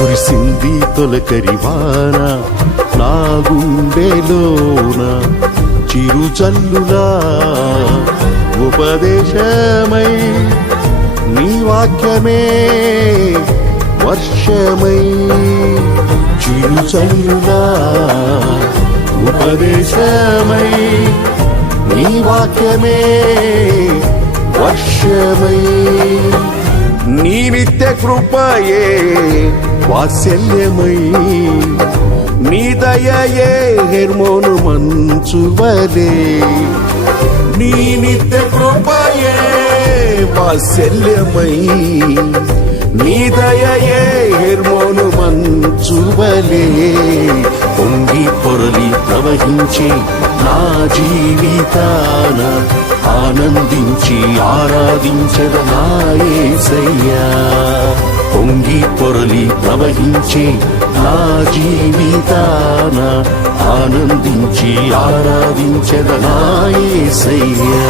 కురిసింది తొలకరివాన నా గుండెలోన చిరుచల్లులా ఉపదేశమై నీ వాక్యమే వర్షమై చిరుచల్లులా ఉపదేశమై నీ వాక్యమే వర్షమై నీ నిత్య కృపయే వాత్సల్యమై నీ దయయే హెర్మోను మంచువలే నీ నిత్య కృపయే వాత్సల్యమై నీ దయయే హెర్మోను మంచువలే పొంగి పొరలి ప్రవహించి నా జీవితాన ఆనందించి ఆరాధించద నా యేసయ్యా పొంగి పొరలి ప్రవహించి నా జీవితాన ఆనందించి ఆరాధించద నా యేసయ్యా